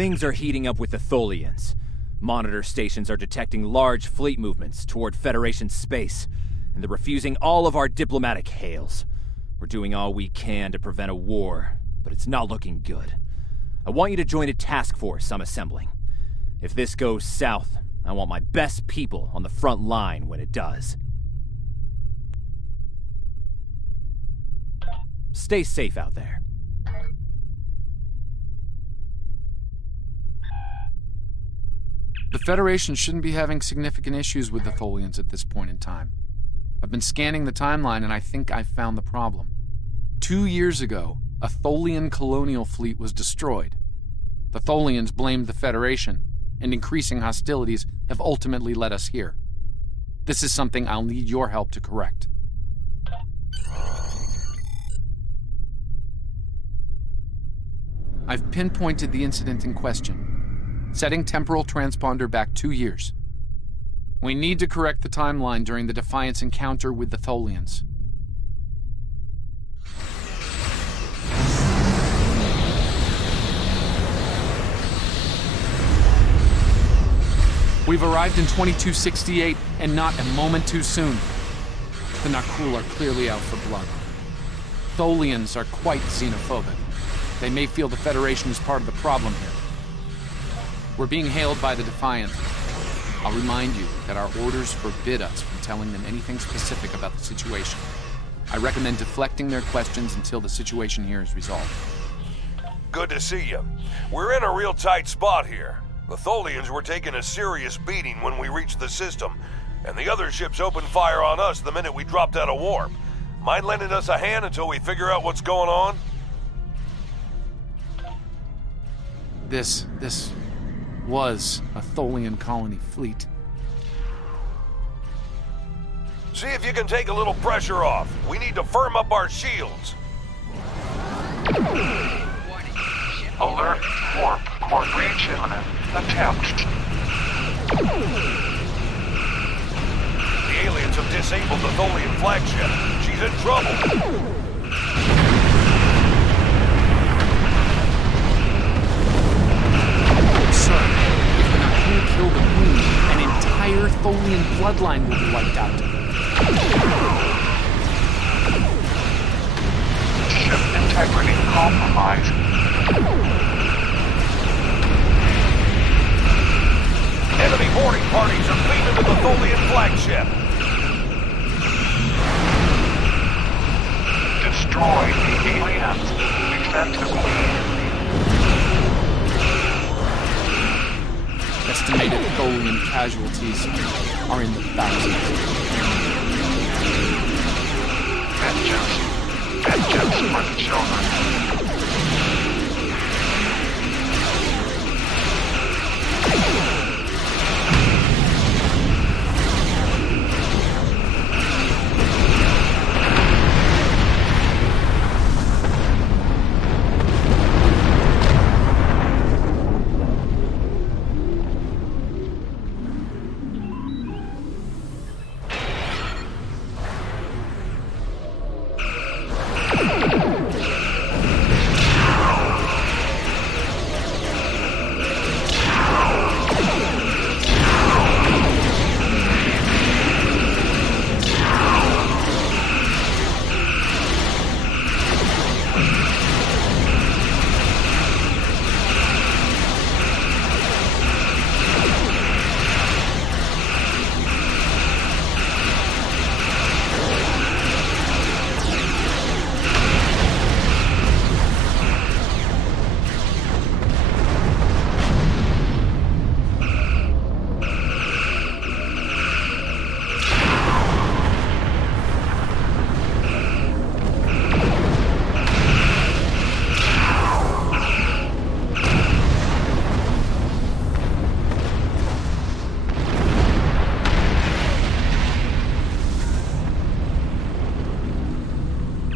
Things are heating up with the Tholians. Monitor stations are detecting large fleet movements toward Federation space, and they're refusing all of our diplomatic hails. We're doing all we can to prevent a war, but it's not looking good. I want you to join a task force I'm assembling. If this goes south, I want my best people on the front line when it does. Stay safe out there. The Federation shouldn't be having significant issues with the Tholians at this point in time. I've been scanning the timeline and I think I've found the problem. 2 years ago, a Tholian colonial fleet was destroyed. The Tholians blamed the Federation, and increasing hostilities have ultimately led us here. This is something I'll need your help to correct. I've pinpointed the incident in question, setting temporal transponder back 2 years. We need to correct the timeline during the Defiance encounter with the Tholians. We've arrived in 2268, and not a moment too soon. The Nakul are clearly out for blood. Tholians are quite xenophobic. They may feel the Federation is part of the problem here. We're being hailed by the Defiant. I'll remind you that our orders forbid us from telling them anything specific about the situation. I recommend deflecting their questions until the situation here is resolved. Good to see you. We're in a real tight spot here. The Tholians were taking a serious beating when we reached the system, and the other ships opened fire on us the minute we dropped out of warp. Mind lending us a hand until we figure out what's going on? This was a Tholian colony fleet. See if you can take a little pressure off. We need to firm up our shields. Alert, warp, core breach imminent. Attempt. The aliens have disabled the Tholian flagship. She's in trouble. Sir, if the Nakul kill the Queen, an entire Tholian bloodline will be wiped out. Ship integrity compromised. Enemy boarding parties are beaming to the Tholian flagship. Destroy the aliens. Defensively. Estimated Tholian casualties are in the thousands. Vengeance for the children.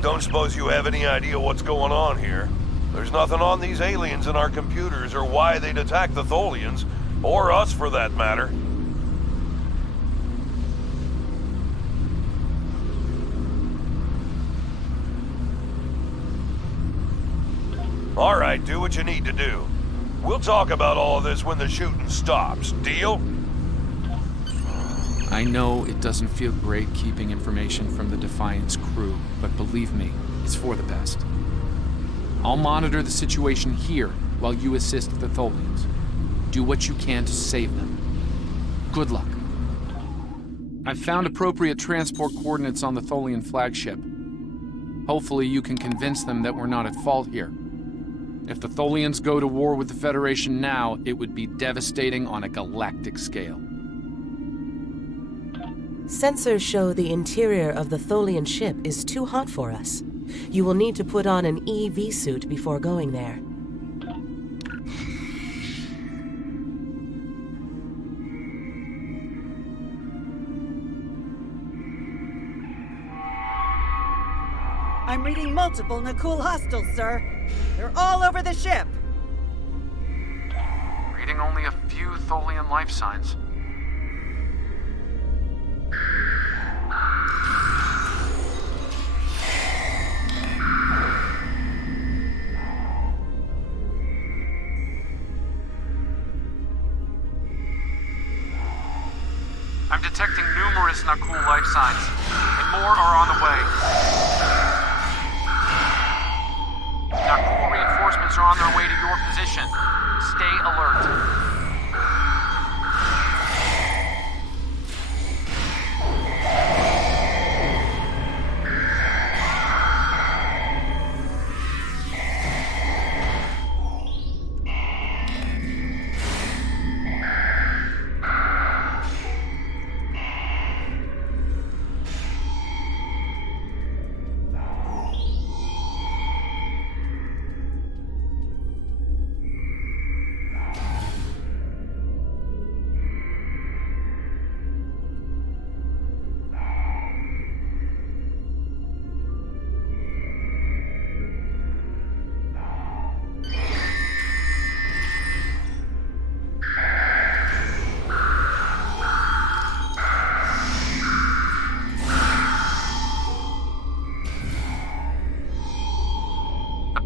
Don't suppose you have any idea what's going on here. There's nothing on these aliens in our computers or why they'd attack the Tholians, or us for that matter. All right, do what you need to do. We'll talk about all of this when the shooting stops. Deal? I know it doesn't feel great keeping information from the Defiant's crew, but believe me, it's for the best. I'll monitor the situation here while you assist the Tholians. Do what you can to save them. Good luck. I've found appropriate transport coordinates on the Tholian flagship. Hopefully you can convince them that we're not at fault here. If the Tholians go to war with the Federation now, it would be devastating on a galactic scale. Sensors show the interior of the Tholian ship is too hot for us. You will need to put on an EV suit before going there. I'm reading multiple Nakul hostiles, sir. They're all over the ship. Reading only a few Tholian life signs. I'm detecting numerous Nakul life signs, and more are on the way. Nakul reinforcements are on their way to your position. Stay alert.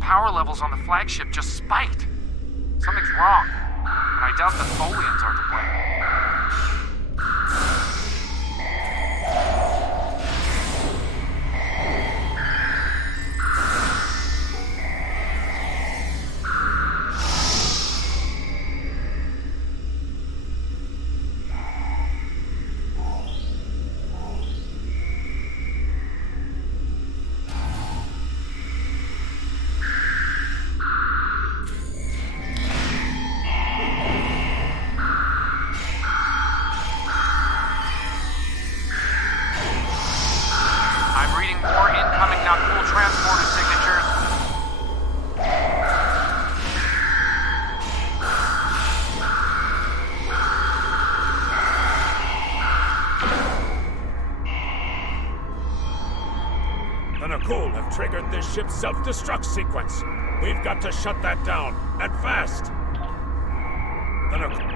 Power levels on the flagship just spiked. Something's wrong, and I doubt the Tholians are to blame. The Nakul have triggered this ship's self-destruct sequence. We've got to shut that down, and fast. The Nakul...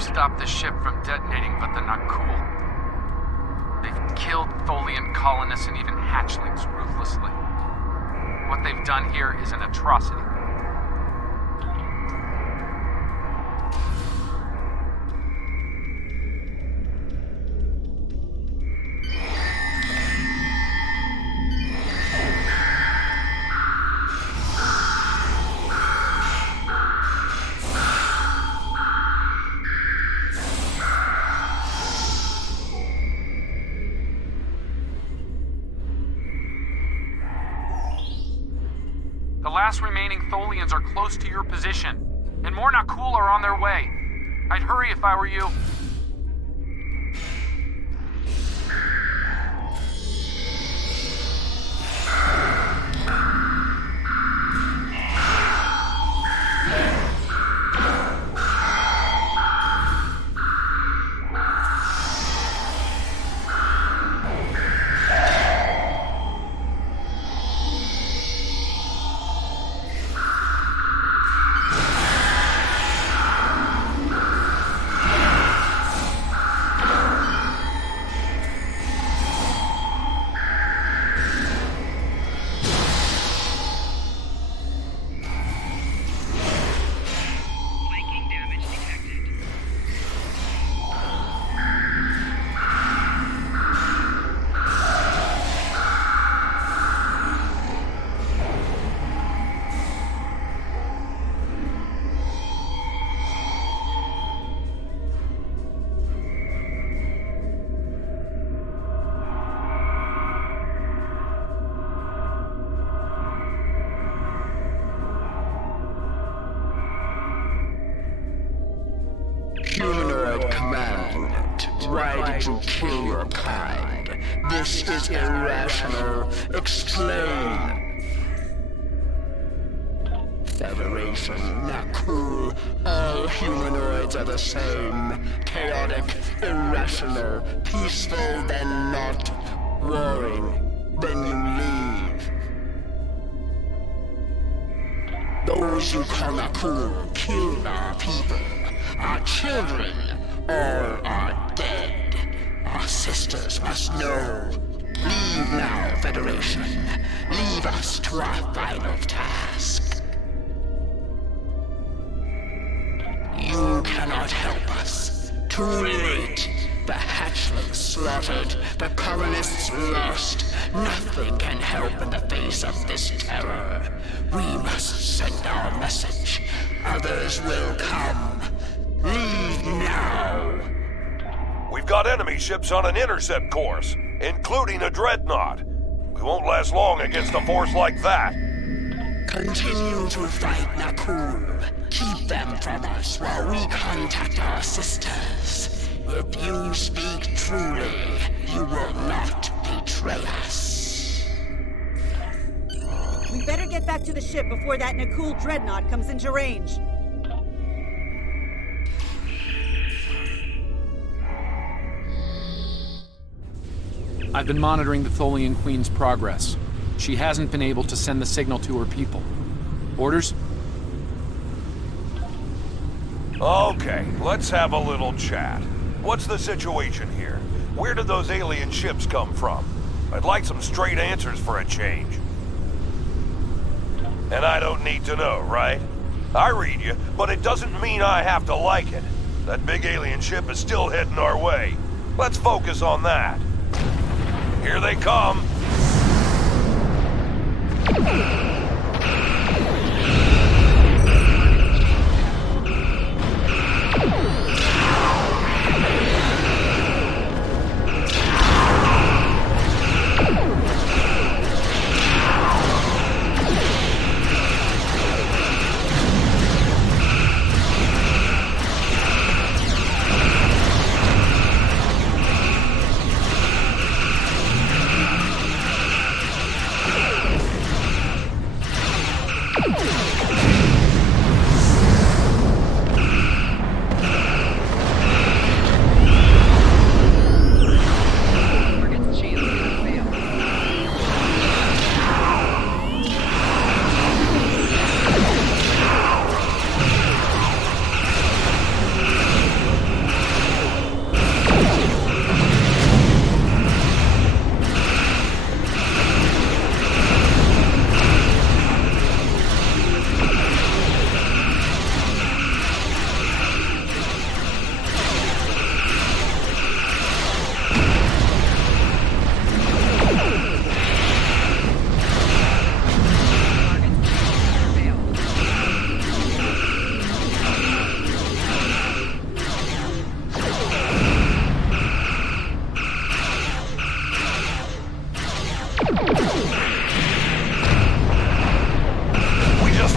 Stop the ship from detonating, but they're not cool. They've killed Tholian colonists and even hatchlings ruthlessly. What they've done here is an atrocity. The last remaining Tholians are close to your position, and more Nakul are on their way. I'd hurry if I were you. Why did you kill your kind? This is irrational. Explain. Federation, not cool. All humanoids are the same. Chaotic, irrational, peaceful, then not. Warring, then you leave. Those you call not cool killed our people. Our children, all are dead. Our sisters must know. Leave now, Federation. Leave us to our final task. You cannot help us. Too late. The hatchlings slaughtered. The colonists lost. Nothing can help in the face of this terror. We must send our message. Others will come. Leave now. We've got enemy ships on an intercept course, including a dreadnought. We won't last long against a force like that. Continue to fight, Nakul. Keep them from us while we contact our sisters. If you speak truly, you will not betray us. We better get back to the ship before that Nakul dreadnought comes into range. I've been monitoring the Tholian Queen's progress. She hasn't been able to send the signal to her people. Orders? Okay, let's have a little chat. What's the situation here? Where did those alien ships come from? I'd like some straight answers for a change. And I don't need to know, right? I read you, but it doesn't mean I have to like it. That big alien ship is still heading our way. Let's focus on that. Here they come.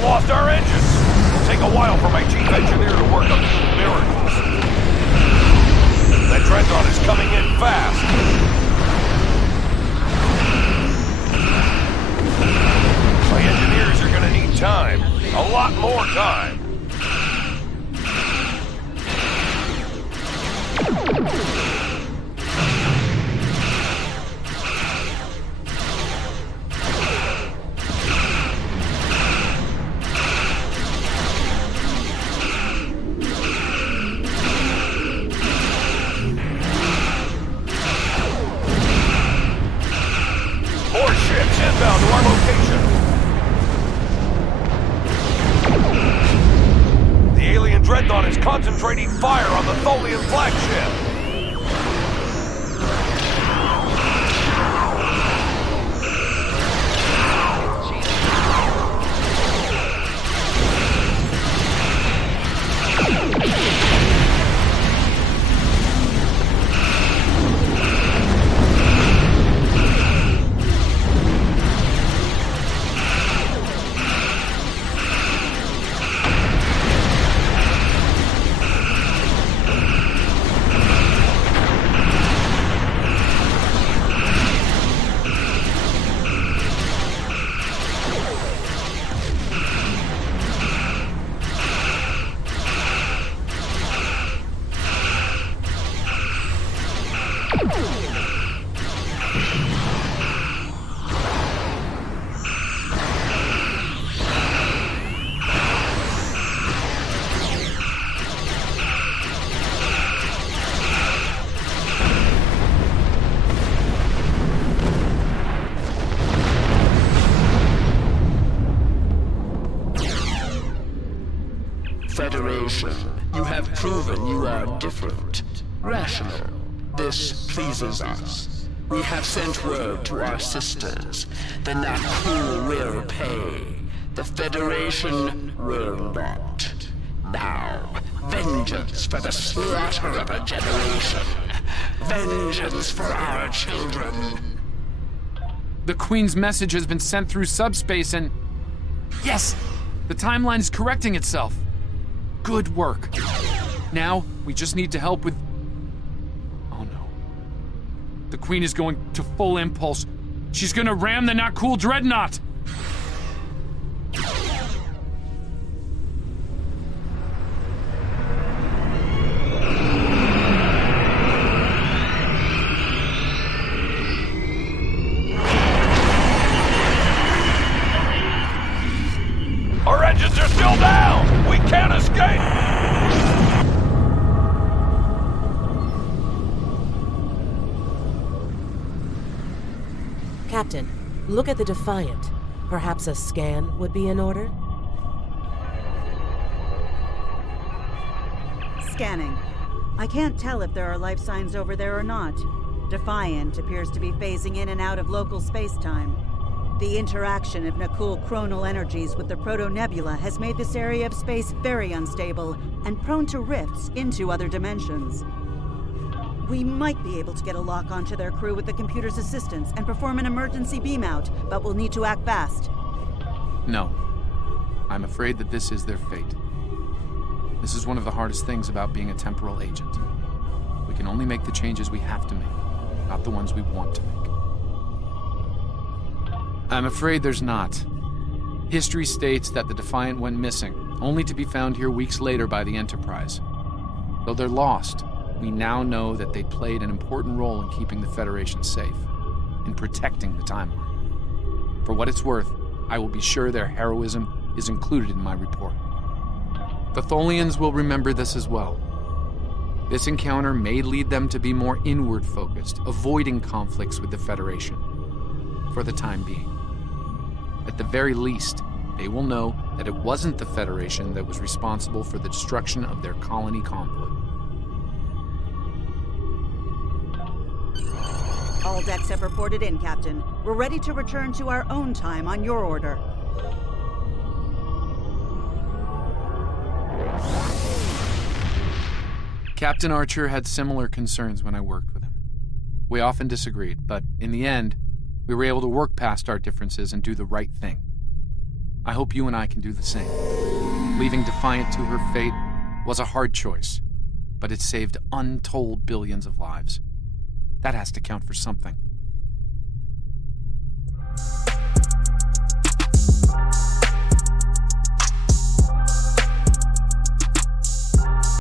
Lost our engines. It'll take a while for my chief engineer to work a few miracles. That dreadnought is coming in fast. My engineers are gonna need time. A lot more time. Inbound to our location. The alien dreadnought is concentrating fire on the Tholian flagship. Federation, you have proven you are different. Rational. This pleases us. We have sent word to our sisters. The Nakul will pay. The Federation will not. Now, vengeance for the slaughter of a generation. Vengeance for our children. The Queen's message has been sent through subspace and... Yes! The timeline is correcting itself. Good work. Now, we just need to help with... Oh no. The Queen is going to full impulse. She's gonna ram the Nakul Dreadnought! Our engines are still down! We can't escape! Captain, look at the Defiant. Perhaps a scan would be in order? Scanning. I can't tell if there are life signs over there or not. Defiant appears to be phasing in and out of local space-time. The interaction of Nakul chronal energies with the proto-nebula has made this area of space very unstable and prone to rifts into other dimensions. We might be able to get a lock onto their crew with the computer's assistance and perform an emergency beam-out, but we'll need to act fast. No. I'm afraid that this is their fate. This is one of the hardest things about being a temporal agent. We can only make the changes we have to make, not the ones we want to make. I'm afraid there's not. History states that the Defiant went missing, only to be found here weeks later by the Enterprise. Though they're lost, we now know that they played an important role in keeping the Federation safe, in protecting the timeline. For what it's worth, I will be sure their heroism is included in my report. The Tholians will remember this as well. This encounter may lead them to be more inward-focused, avoiding conflicts with the Federation, for the time being. At the very least, they will know that it wasn't the Federation that was responsible for the destruction of their colony convoy. All decks have reported in, Captain. We're ready to return to our own time on your order. Captain Archer had similar concerns when I worked with him. We often disagreed, but in the end, we were able to work past our differences and do the right thing. I hope you and I can do the same. Leaving Defiant to her fate was a hard choice, but it saved untold billions of lives. That has to count for something.